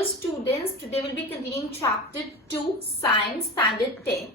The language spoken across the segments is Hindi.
Hello students, today we'll be continuing chapter 2 science standard 10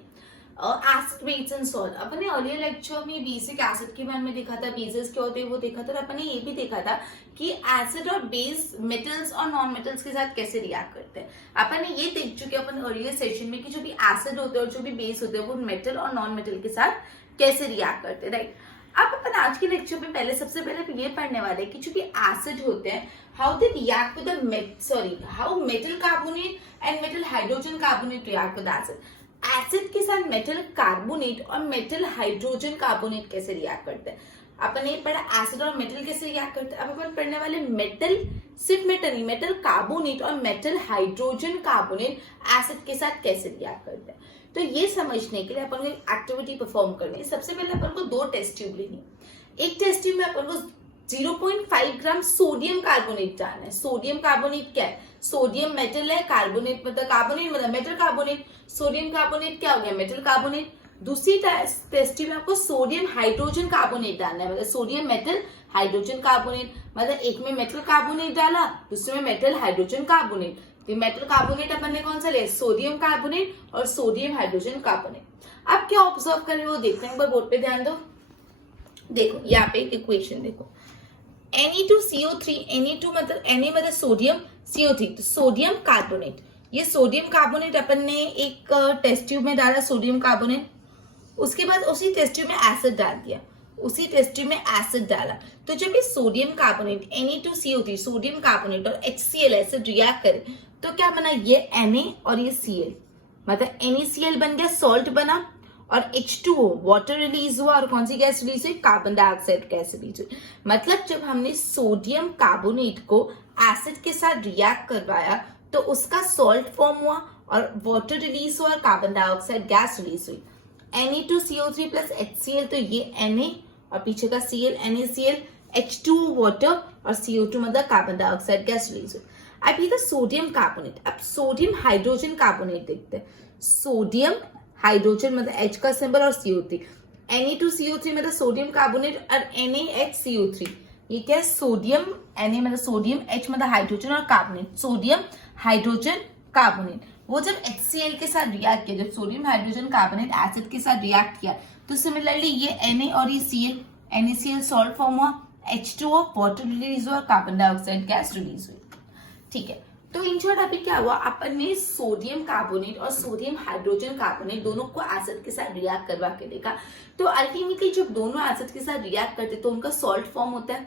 acid bases and salt। अपने अर्लियर लेक्चर में बेसिक एसिड के बारे में देखा था, बेसेस क्या होते हैं वो देखा था, और अपने ये भी देखा था कि एसिड और बेस मेटल्स और नॉन मेटल्स के साथ कैसे रिएक्ट करते हैं। अपन ने ये देख चुके अपन अर्लियर सेशन में कि जो भी एसिड होते हैं और जो भी बेस होते हैं वो मेटल और नॉन मेटल के साथ कैसे रिएक्ट करते हैं, राइट। अब अपन आज के लेक्चर में सबसे पहले ये पढ़ने वाले हैं कि जो भी एसिड होते हैं how they react with how metal carbonate and metal hydrogen carbonate react with acid. Acid के साथ मेटल कार्बोनेट और मेटल हाइड्रोजन कार्बोनेट कैसे रिएक्ट करते हैं। अपन ये पढ़ा एसिड और मेटल कैसे रिएक्ट करते हैं। अब अपन पढ़ने वाले मेटल, सिर्फ मेटल नहीं, मेटल कार्बोनेट और मेटल हाइड्रोजन कार्बोनेट एसिड के साथ कैसे रिएक्ट करते हैं। तो ये समझने के लिए अपन को एक एक्टिविटी परफॉर्म करनी है। सबसे पहले अपन को 2 टेस्ट ट्यूब लेनी है। एक टेस्ट ट्यूब में अपन को 0.5 ग्राम सोडियम कार्बोनेट डालना है। सोडियम कार्बोनेट क्या है? सोडियम मेटल है, कार्बोनेट मतलब मेटल कार्बोनेट, सोडियम कार्बोनेट क्या हो गया? Metal carbonate. दूसरी टेस्ट ट्यूब में आपको सोडियम हाइड्रोजन कार्बोनेट डालना है, मतलब सोडियम मेटल हाइड्रोजन कार्बोनेट। मतलब एक में मेटल कार्बोनेट डाला, दूसरे में metal hydrogen carbonate. Metal carbonate अपन ने कौन सा लिया? सोडियम कार्बोनेट और सोडियम हाइड्रोजन कार्बोनेट। अब क्या ऑब्जर्व कर रहे हो देखते हैं, एक बार बोर्ड पे ध्यान दो। देखो यहाँ पे एक इक्वेशन देखो, Ne2CO3, Ne2 मतलब Na मतलब सोडियम, CO3 तो सोडियम कार्बोनेट। ये सोडियम कार्बोनेट अपन ने एक टेस्ट ट्यूब में डाला सोडियम कार्बोनेट, उसके बाद उसी टेस्ट ट्यूब में एसिड डाल दिया, उसी टेस्ट ट्यूब में एसिड डाला। तो जब ये sodium carbonate Ne2CO3 sodium carbonate और HCl एसिड रिएक्ट करे तो क्या बना? ये Na और ये Cl, मतलब NaCl बन गया, सॉल्ट बना, और H2O वाटर रिलीज हुआ, और कौन सी गैस रिलीज हुई? कार्बन डाइऑक्साइड गैस रिलीज हुई। मतलब जब हमने सोडियम कार्बोनेट को एसिड के साथ रिएक्ट करवाया तो उसका सॉल्ट फॉर्म हुआ और वाटर रिलीज हुआ और कार्बन डाइऑक्साइड गैस रिलीज हुई। Na2CO3 प्लस HCl, तो ये Na और पीछे का Cl, NaCl, H2O वाटर और CO2 मतलब कार्बन डाइऑक्साइड गैस रिलीज हुई। अब ये था सोडियम कार्बोनेट। अब सोडियम हाइड्रोजन कार्बोनेट देखते हैं। सोडियम हाइड्रोजन मतलब H का सिंबल और CO3, Na2CO3 मतलब सोडियम कार्बोनेट और NaHCO3। ये क्या है? सोडियम, Na मतलब सोडियम, H मतलब हाइड्रोजन और कार्बोनेट, सोडियम हाइड्रोजन कार्बोनेट। वो जब HCl के साथ रिएक्ट किया, जब सोडियम हाइड्रोजन कार्बोनेट एसिड के साथ रिएक्ट किया तो सिमिलरली ये Na और ये Cl, NaCl सॉल्ट फॉर्म हुआ, H2O वाटर रिलीज हुआ, कार्बन डाइऑक्साइड गैस रिलीज हुई। ठीक है, तो इन शॉर्ट अभी क्या हुआ, अपन ने सोडियम कार्बोनेट और सोडियम हाइड्रोजन कार्बोनेट दोनों को एसिड के साथ रिएक्ट करवा के देखा। तो अल्टीमेटली जब दोनों एसिड के साथ रिएक्ट करते तो उनका सॉल्ट फॉर्म होता है,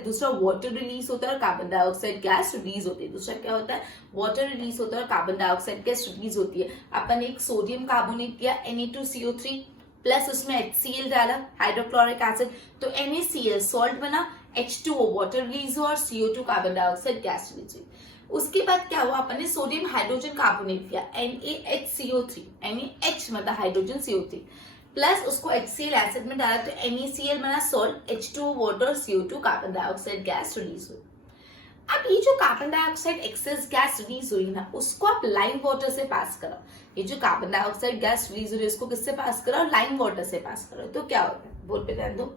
दूसरा वाटर रिलीज होता है और कार्बन डाइऑक्साइड गैस रिलीज होती है। दूसरा क्या होता है? वाटर रिलीज होता है और कार्बन डाइऑक्साइड गैस रिलीज होती है। अपन एक सोडियम कार्बोनेट किया, Na2CO3 प्लस उसमें HCl डाला, हाइड्रोक्लोरिक एसिड, तो NaCl सॉल्ट बना, H2O वाटर रिलीज हुआ और CO2 carbon dioxide gas release हुई। उसके बाद क्या हुआ, अपन ने सोडियम हाइड्रोजन कार्बोनेट किया, NaHCO3, NaH मतलब हाइड्रोजन CO3 प्लस उसको HCl एसिड में डाला तो NaCl बना salt, H2O water, CO2 carbon dioxide gas release हुई। अब ये जो carbon dioxide excess gas release हुई ना, उसको आप लाइम वाटर से पास करो। ये जो कार्बन डाइऑक्साइड गैस रिलीज हुई है उसको किससे पास करो? लाइम वाटर से पास करो। तो क्या होता है, बोर्ड पे ध्यान दो।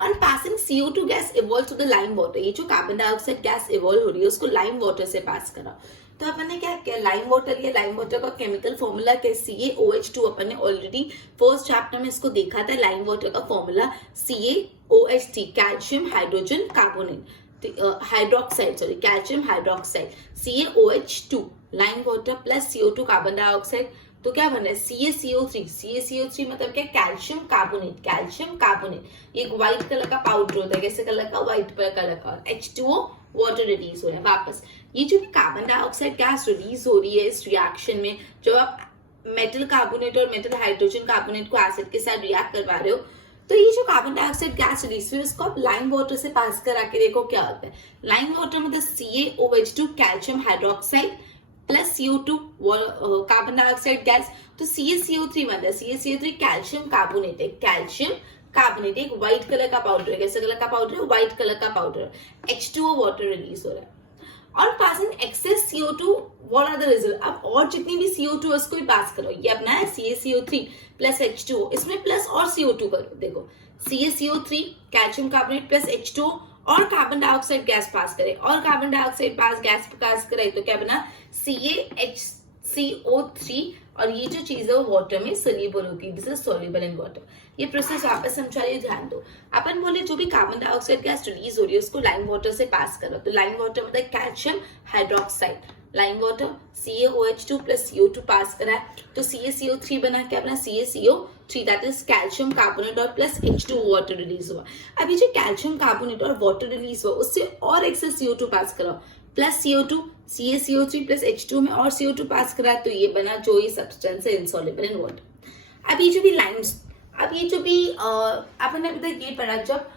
On passing CO2 gas evolves to the lime water, ये जो कार्बन डाइऑक्साइड गैस इवॉल्व हो रही है उसको लाइम वाटर से पास करा। तो अपन ने क्या किया? लाइम वाटर लिया। लाइम वाटर का केमिकल फॉर्मूला क्या? CaOH2। अपन ने ऑलरेडी फर्स्ट चैप्टर में इसको देखा था। लाइम वाटर का formula CaOH3, calcium hydrogen carbonate, calcium hydroxide, CaOH2 lime water plus CO2 carbon dioxide, तो क्या बन रहा है? CaCO3 मतलब क्या? Calcium carbonate. ये एक व्हाइट कलर का पाउडर होता है, कैसे कलर का? व्हाइट कलर का। H2O वाटर रिलीज हो रहा है। वापस ये जो कार्बन डाइऑक्साइड गैस रिलीज हो रही है इस रिएक्शन में, जब आप मेटल कार्बोनेट और मेटल हाइड्रोजन कार्बोनेट को एसिड के साथ रिएक्ट करवा रहे हो, तो ये जो कार्बन डाइऑक्साइड गैस रिलीज हुई उसको आप लाइम वाटर से पास करा के देखो क्या होता है। लाइम वाटर मतलब CaOH2 calcium hydroxide plus CO2 carbon dioxide gas, तो CaCO3 मतलब CaCO3 कैल्शियम कार्बोनेट है, कैल्शियम कार्बोनेट एक व्हाइट कलर का पाउडर है। कैसे कलर का पाउडर है? व्हाइट कलर का पाउडर। H2O वाटर रिलीज हो रहा है और passing excess CO2, what are the result? अब और जितनी भी CO2 है उसको भी पास करो। ये अपना है CaCO3 प्लस H2O, इसमें प्लस और CO2 करो। देखो CaCO3 calcium carbonate plus H2O और कार्बन डाइऑक्साइड गैस पास करे और कार्बन डाइऑक्साइड गैस पास करे तो क्या बना CaHCO3 और ये जो चीज है वो वाटर में सोल्यूबल होती है, this is soluble in water. ये प्रोसेस वापस समझा रही, ध्यान दो। अपन बोले जो भी कार्बन डाइऑक्साइड गैस रिलीज हो रही है उसको लाइम वाटर से पास करो, तो लाइम वाटर मतलब calcium hydroxide, lime water CaOH2 plus CO2 पास करा है तो CaCO3 बना, क्या बना CaCO3, that is calcium carbonate और प्लस H2 वाटर रिलीज हुआ। अब ये जो कैल्शियम कार्बोनेट और वाटर रिलीज हुआ उससे और एक्सेस CO2 पास कराओ, plus CO2 CaCO3 plus H2 में और CO2 पास करा तो ये बना जो ये सब्सटेंस है इनसॉल्युबल इन वाटर। अब ये जो भी लाइम्स, अब ये जो भी अपन ने अभी तक ये पढ़ा, जब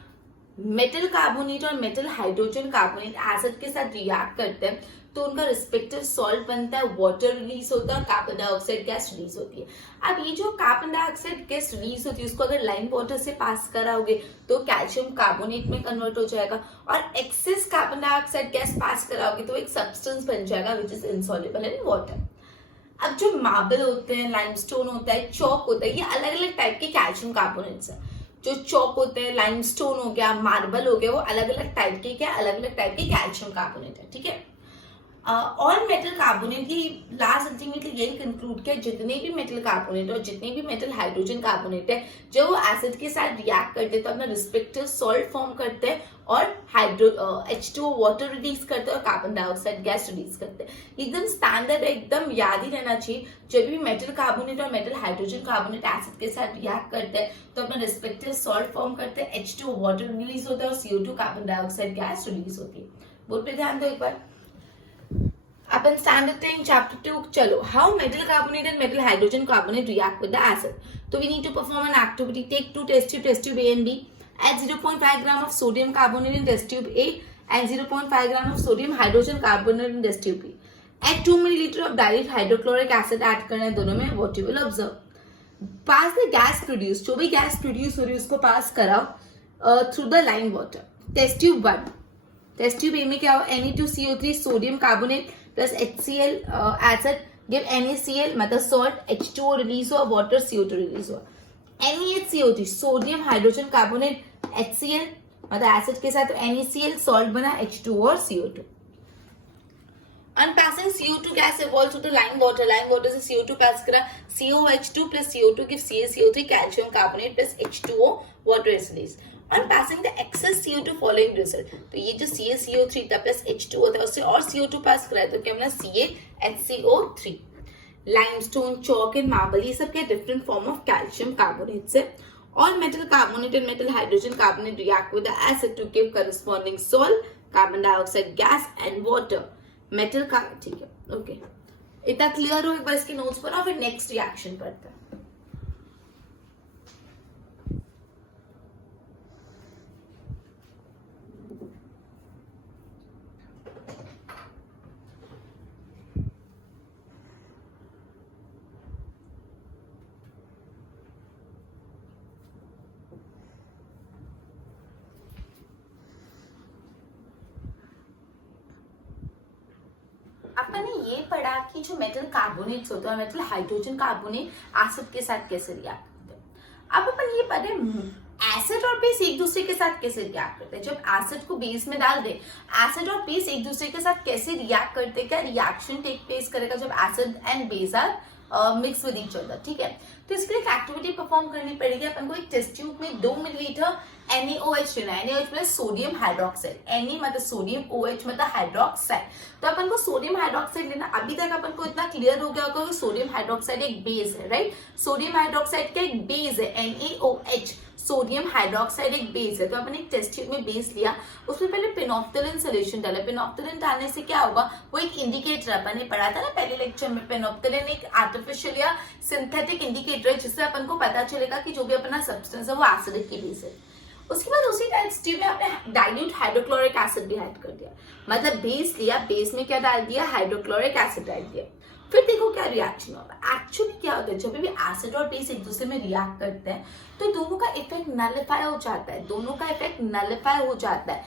मेटल कार्बोनेट और मेटल हाइड्रोजन कार्बोनेट एसिड के साथ रिएक्ट करते हैं तो उनका रिस्पेक्टिव सॉल्ट बनता है, वाटर रिलीज होता है और कार्बन डाइऑक्साइड गैस रिलीज होती है। अब ये जो कार्बन डाइऑक्साइड गैस रिलीज होती है उसको अगर लाइम वाटर से पास कराओगे तो कैल्शियम कार्बोनेट में कन्वर्ट हो जाएगा और access carbon dioxide gas pass कराओगे तो एक सब्सटेंस बन जाएगा which is insoluble in water. अब जो मार्बल होते हैं, लाइमस्टोन होता है, चौक होता है, ये अलग अलग टाइप के कैल्शियम कार्बोनेट्स है। जो चौक होते हैं, लाइमस्टोन हो गया, मार्बल हो गया, वो अलग अलग टाइप के क्या अलग अलग टाइप के कैल्शियम कार्बोनेट है, ठीक है। और मेटल कार्बोनेट की लास्ट अल्टीमेटली यही कंक्लूड किया, जितने भी मेटल कार्बोनेट और जितने भी मेटल हाइड्रोजन कार्बोनेट है जब वो एसिड के साथ रिएक्ट करते हैं तो अपना रिस्पेक्टिव सॉल्ट फॉर्म करते हैं और H2O वाटर रिलीज करते हैं और कार्बन डाइऑक्साइड गैस रिलीज करते हैं। एकदम स्टैंडर्ड है, एकदम याद ही रहना चाहिए। जब भी मेटल कार्बोनेट और मेटल हाइड्रोजन कार्बोनेट एसिड के साथ रिएक्ट करते हैं तो अपना रिस्पेक्टिव सॉल्ट फॉर्म करते हैं, H2O वाटर रिलीज होता है और CO2 carbon dioxide gas release होती है। बोर्ड पे ध्यान दो एक बार। अपन स्टैंडर्ड इन चैप्टर 2 चलो, how metal carbonate and metal hydrogen carbonate react with the acid. तो we need to perform an activity, take 2 test tube A and B, add 0.5 gram of sodium carbonate in test tube A and 0.5 gram of sodium hydrogen carbonate in test tube B. Add 2 milliliter of dilute hydrochloric acid add करना है दोनों में, what you will observe. Pass the gas produced, जो भी गैस प्रोड्यूस हो रही है उसको पास कराओ through the lime water. Test tube 1, test tube A में क्या हो, Ne2CO3 sodium carbonate plus HCl acid give NaCl मतलब सॉल्ट, H2O रिलीज हुआ, वाटर CO2 रिलीज हुआ। NaHCO3 sodium hydrogen carbonate HCl मतलब एसिड के साथ NaCl सॉल्ट बना, H2O और CO2। On passing CO2 gas evolves to the lime water से CO2 pass करा, COH2 plus CO2 gives CaCO3 calcium carbonate plus H2O water is released. On passing the excess CO2 following result, तो ये जो CaCO3 था plus H2O था उससे और CO2 पास कराया तो क्या बना CaHCO3। Limestone, chalk and marble ये सब क्या different form of calcium carbonate से। और metal carbonate and metal hydrogen carbonate react with the acid to give corresponding salt, carbon dioxide gas and water. Metal का ठीक है, ओके इतना क्लियर हो एक बार इसके नोट्स पर, फिर नेक्स्ट रिएक्शन पढ़ते हैं। अपन ने ये पढ़ा कि जो मेटल कार्बोनेट्स होते हैं, मेटल हाइड्रोजन कार्बोनेट एसिड के साथ कैसे रिएक्ट करते हैं। अब अपन ये पढ़े एसिड और बेस एक दूसरे के साथ कैसे रिएक्ट करते हैं। जब एसिड को बेस में डाल दे, एसिड और बेस एक दूसरे के साथ कैसे रिएक्ट करते हैं, क्या रिएक्शन टेक प्लेस करेगा जब acid and base are mix with each other, ठीक है। तो इसके लिए एक एक्टिविटी परफॉर्म करनी पड़ेगी अपन को। एक टेस्ट ट्यूब में 2 मिलीलीटर NaOH लेना है, NaOH plus sodium hydroxide, Na मतलब सोडियम, OH मतलब हाइड्रोक्साइड। तो अपन को सोडियम हाइड्रोक्साइड लेना। अभी तक अपन को इतना क्लियर हो गया होगा कि सोडियम हाइड्रोक्साइड एक बेस है, राइट। सोडियम हाइड्रोक्साइड का एक बेस है NaOH, सोडियम हाइड्रोक्साइड एक बेस है। तो अपन एक टेस्ट ट्यूब में बेस लिया, उसमें पहले पेनोप्टलिन सोल्यूशन डाला। पेनोप्टलिन डालने से क्या होगा, वो एक इंडिकेटर, अपन ने पढ़ा था ना पहले लेक्चर में, पेनोप्टलिन एक आर्टिफिशियल या सिंथेटिक इंडिकेटर है जिससे अपन को पता चलेगा कि जो भी अपना सब्सटेंस है वो एसिडिक की बेस है। उसके बाद उसी टेस्ट ट्यूब में आपने डाइल्यूट हाइड्रोक्लोरिक एसिड भी ऐड कर दिया, मतलब बेस लिया, बेस में क्या डाल दिया, हाइड्रोक्लोरिक एसिड डाल दिया। फिर देखो क्या रिएक्शन होगा। एक्चुअली क्या होता है, जब भी एसिड और बेस एक दूसरे में रिएक्ट करते हैं तो दोनों का इफेक्ट नलिफाई हो जाता है, दोनों का इफेक्ट नलिफाई हो जाता है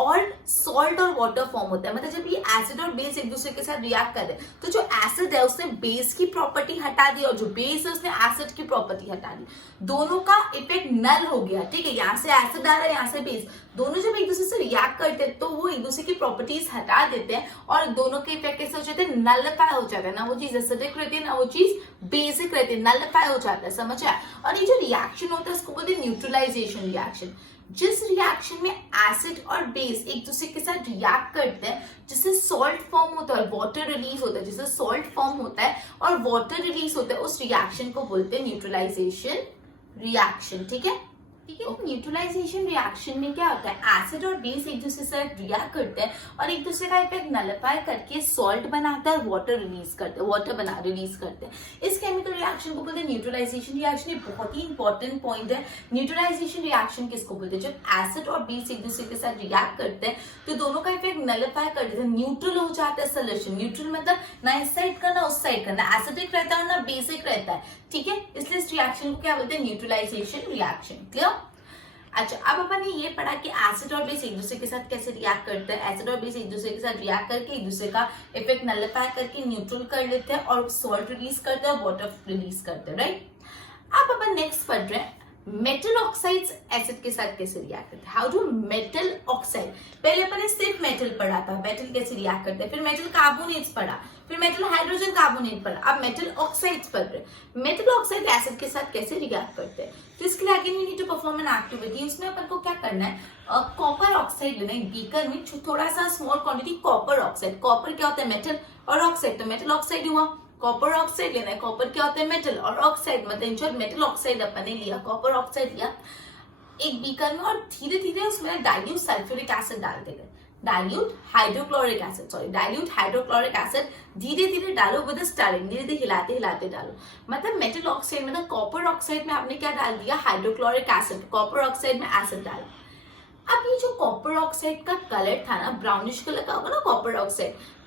और सॉल्ट और वाटर फॉर्म होता है। मतलब जब ये एसिड और बेस एक दूसरे के साथ रिएक्ट कर रहे हैं तो जो एसिड है उसने बेस की प्रॉपर्टी हटा दी और जो बेस है उसने एसिड की प्रॉपर्टी हटा दी, दोनों का इफेक्ट नल हो गया। ठीक है, यहाँ से एसिड आ रहा है, यहाँ से बेस, दोनों जब एक दूसरे से रिएक्ट करते हैं तो वो एक दूसरे की प्रॉपर्टीज हटा देते हैं और दोनों के इफेक्ट कैसे हो जाते हैं, नलिफाई हो जाता है। ना वो चीज एसिडिक रहती है ना वो चीज बेसिक रहती है, नलिफाई हो जाता है। समझ आया? और ये जो रिएक्शन होता है उसको बोलते हैं न्यूट्रलाइजेशन रिएक्शन। जिस रिएक्शन में एसिड और बेस एक दूसरे के साथ रिएक्ट करते हैं जिससे सॉल्ट फॉर्म होता है, वाटर रिलीज होता है, जिससे सॉल्ट फॉर्म होता है और वाटर रिलीज होता है, उस रिएक्शन को बोलते हैं न्यूट्रलाइजेशन रिएक्शन। ठीक है, ठीक है। न्यूट्रलाइजेशन रिएक्शन में क्या होता है, एसिड और बेस एक दूसरे से रिएक्ट करते हैं और एक दूसरे का इफेक्ट नलिफाई करके सॉल्ट बनाता है और वाटर रिलीज करते हैं, रिलीज करते हैं। इस केमिकल रिएक्शन को बोलते हैं न्यूट्रलाइजेशन रिएक्शन। ये बहुत ही इंपॉर्टेंट पॉइंट है। न्यूट्रलाइजेशन रिएक्शन किसको बोलते हैं, जब एसिड और बेस एक दूसरे के साथ रिएक्ट करते हैं तो दोनों का इफेक्ट नलिफाई कर देते हैं, न्यूट्रल हो जाता है सोल्यूशन। न्यूट्रल मतलब ना इस साइड का ना उस साइड का, ना एसिडिक रहता है ना बेसिक रहता है। ठीक है, इसलिए इस रिएक्शन को क्या बोलते हैं, न्यूट्रलाइजेशन रिएक्शन। क्लियर? अच्छा, अब अपन ने ये पढ़ा कि एसिड और बेस एक दूसरे के साथ कैसे रिएक्ट करते हैं। एसिड और बेस एक दूसरे के साथ रिएक्ट करके एक दूसरे का इफेक्ट नलिफाई करके न्यूट्रल कर लेते हैं और सॉल्ट रिलीज करते हैं, वाटर रिलीज करते हैं। राइट, अब अपन नेक्स्ट पढ़ रहे हैं मेटल ऑक्साइड्स एसिड के साथ कैसे रिएक्ट करते हैं। हाउ डू मेटल ऑक्साइड, पहले अपन ने सिर्फ मेटल पढ़ा था, मेटल कैसे रिएक्ट करते हैं, फिर मेटल कार्बोनेट्स पढ़ा, फिर मेटल हाइड्रोजन कार्बोनेट पढ़ा, अब मेटल ऑक्साइड्स पढ़ रहे हैं। मेटल ऑक्साइड एसिड के साथ कैसे रिएक्ट करते हैं, तो इसके लिए again we need to perform an activity. उसमें अपन को क्या करना है, कॉपर ऑक्साइड लेना है, बीकर में थोड़ा सा small quantity copper oxide. Copper क्या होता है, मेटल, और ऑक्साइड तो मेटल ऑक्साइड हुआ। कॉपर ऑक्साइड लेना है, कॉपर क्या होता है, मेटल, और ऑक्साइड मतलब इन शॉर्ट मेटल ऑक्साइड अपन ने लिया, कॉपर ऑक्साइड लिया एक बीकर में और धीरे धीरे उसमें डाइल्यूट सल्फ्यूरिक एसिड डालते गए, डाइल्यूट हाइड्रोक्लोरिक एसिड धीरे धीरे डालो विद स्टरिंग, धीरे धीरे हिलाते हिलाते डालो। मतलब मेटल ऑक्साइड मतलब कॉपर ऑक्साइड में आपने क्या डाल दिया, हाइड्रोक्लोरिक एसिड, कॉपर ऑक्साइड में एसिड डाला। अब ये जो कॉपर ऑक्साइड का कलर था ना, ब्राउनिश कलर का होगा ना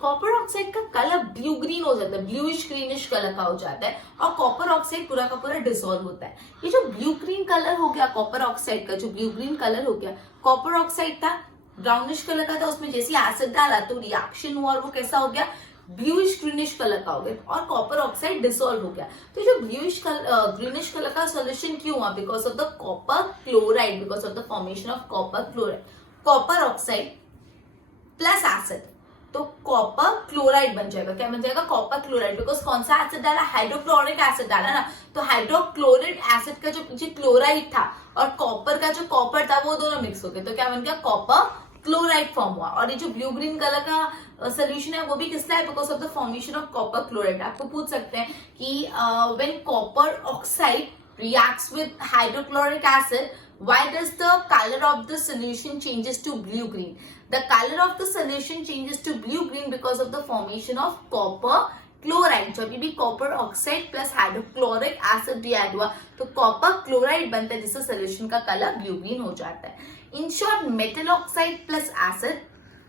कॉपर ऑक्साइड का कलर ब्लू ग्रीन हो जाता है, ब्लूइश ग्रीनिश कलर का हो जाता है और कॉपर ऑक्साइड पूरा का पूरा डिसॉल्व होता है। ये जो ब्लू ग्रीन कलर हो गया कॉपर ऑक्साइड का, जो ब्लू ग्रीन कलर हो गया, कॉपर ऑक्साइड था ब्राउनिश कलर का था, उसमें जैसे एसिड डाला तो रिएक्शन हुआ और वो कैसा हो गया, ब्लूइश ग्रीनिश कलर का हो गया और कॉपर ऑक्साइड डिसॉल्व हो गया। तो जो ब्लूइश ग्रीनिश कलर का सॉल्यूशन क्यों हुआ, because of the copper chloride, because of the formation of copper chloride, copper oxide plus acid, तो कॉपर क्लोराइड बन जाएगा। क्या बन जाएगा, कॉपर क्लोराइड, बिकॉज कौन सा एसिड डाला, हाइड्रोक्लोरिक एसिड डाला ना, तो हाइड्रोक्लोरिक एसिड का जो पीछे क्लोराइड था और कॉपर का जो कॉपर था वो दोनों मिक्स हो गए, तो क्या बन गया, कॉपर क्लोराइड फॉर्म हुआ। और ये जो ब्लू ग्रीन कलर का सोल्यूशन है वो भी किसका है, because of the formation of copper chloride. आपको पूछ सकते हैं कि when copper oxide reacts with hydrochloric acid, why does the color of the solution changes to blue green? The color of the solution changes to blue green because of the formation of copper chloride. जब भी copper oxide plus hydrochloric acid react हुआ तो कॉपर क्लोराइड बनता है जिससे सोल्यूशन का कलर ब्लू ग्रीन हो जाता है। In short metal oxide plus acid,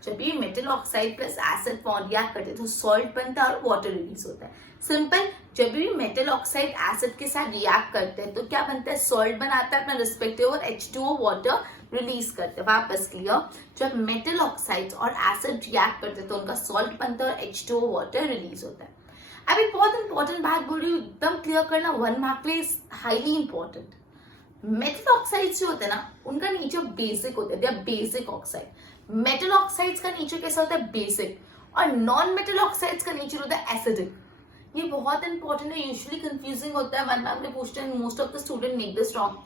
जब भी metal oxide plus acid react करते हैं तो सॉल्ट बनता है और वाटर रिलीज होता है। सिंपल, जब भी मेटल ऑक्साइड एसिड के साथ रिएक्ट करते हैं तो क्या बनता है, सॉल्ट बनाता है अपना रिस्पेक्टिव और H2O वाटर रिलीज करते हैं। वापस क्लियर, जब मेटल ऑक्साइड और एसिड रिएक्ट करते हैं तो उनका सॉल्ट बनता है और H2O वाटर रिलीज होता है। अब एक बहुत इंपॉर्टेंट बात बोल रही हूँ, एकदम क्लियर करना, 1 मार्क पे is highly important. Metal oxides जो होते हैं ना उनका नेचर बेसिक होता है, बेसिक ऑक्साइड। मेटल ऑक्साइड्स का नेचर कैसा होता है, बेसिक, और नॉन मेटल ऑक्साइड्स का नेचर होता है एसिडिक। ये बहुत इंपॉर्टेंट है, यूजुअली कंफ्यूजिंग होता है, 1 मार्क में पूछते हैं, most of the student make this wrong.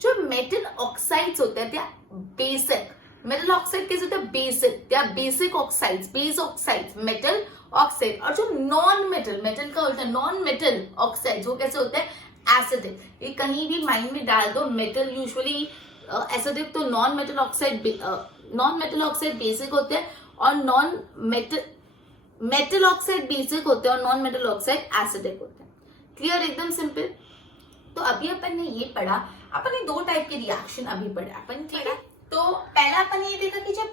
जो मेटल ऑक्साइड्स होते हैं बेसिक, मेटल ऑक्साइड कैसे होते हैं, basic, they are basic oxides, base oxides, metal oxide. और जो नॉन मेटल, मेटल का होता है नॉन मेटल ऑक्साइड, वो कैसे होते हैं, एसिडिक। ये कहीं भी माइंड में डाल दो, मेटल यूजुअली एसिडिक, तो नॉन मेटल ऑक्साइड बेसिक होते हैं और मेटल ऑक्साइड बेसिक होते हैं और नॉन मेटल ऑक्साइड एसिडिक होते हैं। क्लियर, एकदम सिंपल। तो अभी अपन ने ये पढ़ा, अपन ने 2 टाइप के रिएक्शन अभी पढ़े अपन, ठीक है। तो पहला अपन ने ये देखा कि जब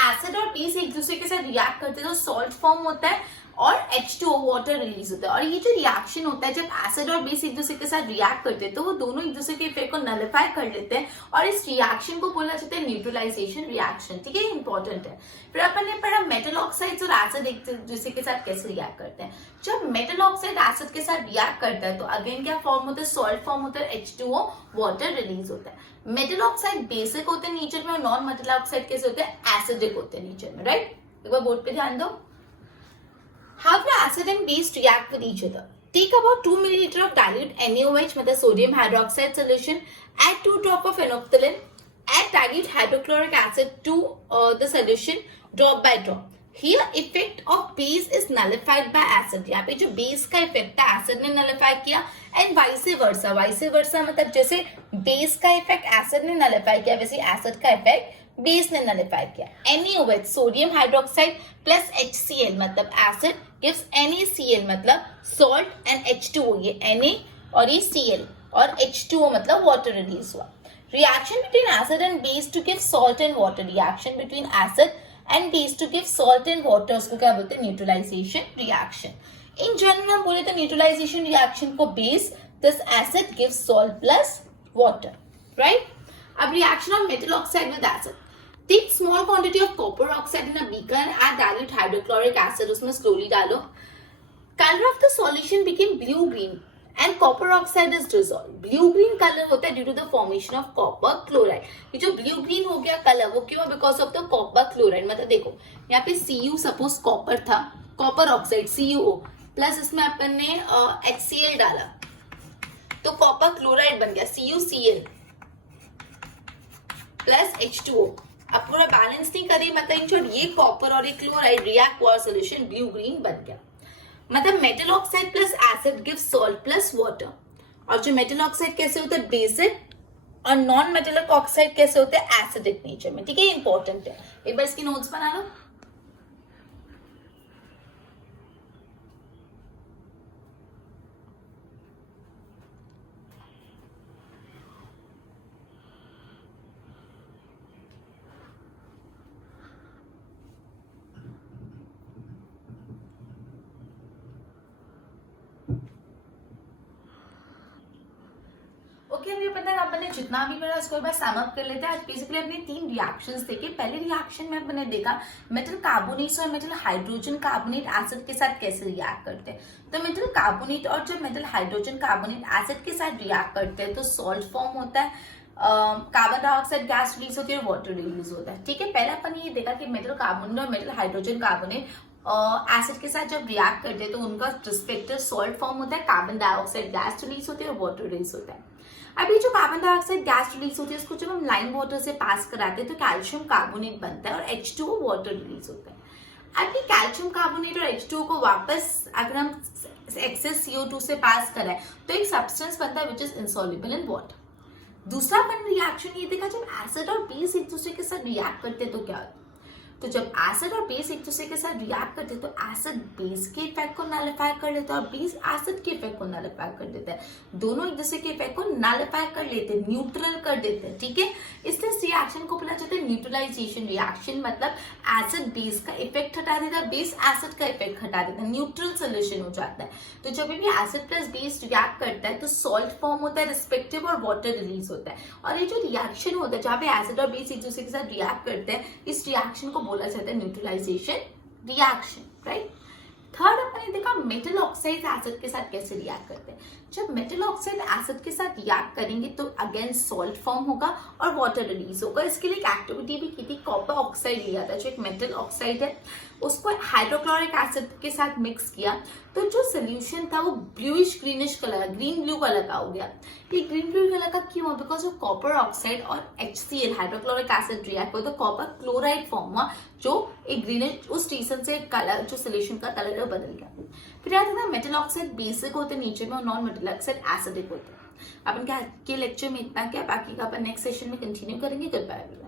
एसिड और बेस एक दूसरे के साथ रिएक्ट करते हैं तो सॉल्ट फॉर्म होता है और H2O वाटर रिलीज होता है। और ये जो रिएक्शन होता है जब एसिड और बेस एक दूसरे के साथ रिएक्ट करते हैं तो वो दोनों एक दूसरे के इफेक्ट को नलिफाई कर लेते हैं और इस रिएक्शन को बोला जाता है न्यूट्रलाइजेशन रिएक्शन। ठीक है, इंपॉर्टेंट है। फिर अपन ने पढ़ा मेटल ऑक्साइड्स और एसिड एक दूसरे के साथ कैसे रिएक्ट करते हैं। जब मेटल ऑक्साइड एसिड के साथ रिएक्ट करता है तो अगेन क्या फॉर्म होता है, सॉल्ट फॉर्म होता है, H2O वाटर रिलीज होता है। मेटल ऑक्साइड बेसिक होते हैं नेचर में और नॉन मेटल ऑक्साइड कैसे होते हैं, एसिडिक होते हैं नेचर में, राइट। एक बार बोर्ड पे ध्यान दो। How do acid and base react with each other? Take about 2 ml of dilute NaOH मतलब sodium hydroxide solution. Add 2 drops of phenolphthalein. Add dilute hydrochloric acid to the solution drop by drop. Here effect of base is nullified by acid. यहाँ पे जो base का effect है acid ने nullify किया and vice versa. Vice versa मतलब जैसे base का effect acid ने nullify किया वैसे acid का effect बेस ने नलिफाई किया। NaOH sodium hydroxide plus HCl मतलब एसिड गिव्स NaCl मतलब सॉल्ट एंड H2O ये Na और ये Cl और H2O मतलब वाटर रिलीज हुआ। Reaction between acid and base to give salt and water. Reaction between acid and base to give salt and water उसको क्या बोलते हैं, न्यूट्रलाइजेशन रिएक्शन। इन जनरल हम बोले तो न्यूट्रलाइजेशन रिएक्शन को base this acid gives salt plus water, right. अब reaction of metal oxide with acid. Take small quantity of copper oxide in a beaker, add dilute hydrochloric acid, उसमें slowly डालो। Color of the solution became blue green and copper oxide is dissolved. Blue green color होता है due to the formation of copper chloride. ये जो blue green हो गया color वो क्यों, because of the copper chloride। मतलब देखो यहाँ पे Cu suppose copper था, copper oxide CuO प्लस इसमें अपन ने HCl डाला तो copper chloride बन गया CuCl प्लस H2O। अब पूरा बैलेंस नहीं करी मतलब जो ये कॉपर और ये क्लोराइड रिएक्ट हुआ सोल्यूशन ब्लू ग्रीन बन गया। मतलब metal oxide plus acid give salt plus water. और जो मेटल ऑक्साइड कैसे होता है, बेसिक, और नॉन मेटलिक ऑक्साइड कैसे होते हैं, एसिडिक नेचर में। ठीक है, इंपॉर्टेंट है। एक बार इसकी नोट्स बना लो। अभी पता है अपन ने जितना भी पढ़ा उसको एक बार सम अप कर लेते हैं। आज बेसिकली अपने 3 रिएक्शंस देखे। पहले रिएक्शन में अपन ने देखा मेटल कार्बोनेट और मेटल हाइड्रोजन कार्बोनेट एसिड के साथ कैसे रिएक्ट करते हैं। तो मेटल कार्बोनेट और जब मेटल हाइड्रोजन कार्बोनेट एसिड के साथ रिएक्ट करते हैं तो सॉल्ट फॉर्म होता है, कार्बन डाइऑक्साइड गैस रिलीज होती है और वाटर रिलीज होता है। ठीक है, पहले अपन ने ये देखा कि मेटल कार्बोनेट और मेटल हाइड्रोजन कार्बोनेट एसिड के साथ जब रिएक्ट करते हैं तो उनका रिस्पेक्टिव सॉल्ट फॉर्म होता है, कार्बन डाइऑक्साइड गैस रिलीज होती है और वाटर रिलीज होता है। अभी जो कार्बन डाइऑक्साइड गैस रिलीज होती है उसको जब हम लाइम वाटर से पास कराते हैं तो कैल्शियम कार्बोनेट बनता है और H2O वाटर रिलीज होता है। अभी कैल्शियम कार्बोनेट और H2O को वापस अगर हम एक्सेस CO2 से पास कराए तो एक सब्सटेंस बनता है which is insoluble in water. दूसरा अपन रिएक्शन ये देखा जब एसिड और बेस एक दूसरे के साथ रिएक्ट करते हैं तो क्या होता है। तो जब एसिड और बेस एक दूसरे के साथ रिएक्ट करते हैं तो एसिड बेस के इफेक्ट को नलिफाई कर लेता है और बेस एसिड के इफेक्ट को नलिफाई कर देता है। दोनों एक दूसरे के इफेक्ट को नलिफाई कर लेते हैं, न्यूट्रल कर देते हैं। ठीक है, इसलिए इस रिएक्शन को बोला जाता है न्यूट्रलाइजेशन रिएक्शन। मतलब एसिड बेस का इफेक्ट हटा देता है, बेस एसिड का इफेक्ट हटा देता है, न्यूट्रल सोल्यूशन हो जाता है। तो जब भी एसिड प्लस बेस रिएक्ट करता है तो सॉल्ट फॉर्म होता है रिस्पेक्टिव और वाटर रिलीज होता है। और ये जो रिएक्शन होता है जहाँ पे एसिड और बेस एक दूसरे के साथ रिएक्ट करते हैं इस रिएक्शन को बोला जाता है न्यूट्रलाइजेशन रिएक्शन, राइट। थर्ड अपन ने देखा मेटल ऑक्साइड एसिड के साथ कैसे रिएक्ट करते हैं। जब मेटल ऑक्साइड एसिड के साथ रिएक्ट करेंगे तो अगेन सॉल्ट फॉर्म होगा और वाटर रिलीज होगा। इसके लिए एक एक्टिविटी भी की थी, कॉपर ऑक्साइड लिया था जो एक मेटल ऑक्साइड है उसको हाइड्रोक्लोरिक एसिड के साथ मिक्स किया तो जो सोल्यूशन था वो bluish greenish colour, green blue colour का हो गया। ये ग्रीन ब्लू कलर का क्यों हुआ, बिकॉज ऑफ कॉपर ऑक्साइड और HCl हाइड्रोक्लोरिक एसिड रिएक्ट हुआ तो कॉपर क्लोराइड फॉर्म हुआ जो एक ग्रीनिश, उस रीजन से कलर जो सोल्यूशन का कलर है वो बदल गया। फिर याद रखना मेटल ऑक्साइड बेसिक होते हैं नेचर में और नॉन मेटल ऑक्साइड एसिडिक होते हैं। अपन के लेक्चर में इतना क्या, बाकी का अपन नेक्स्ट सेशन में कंटिन्यू करेंगे। Good bye.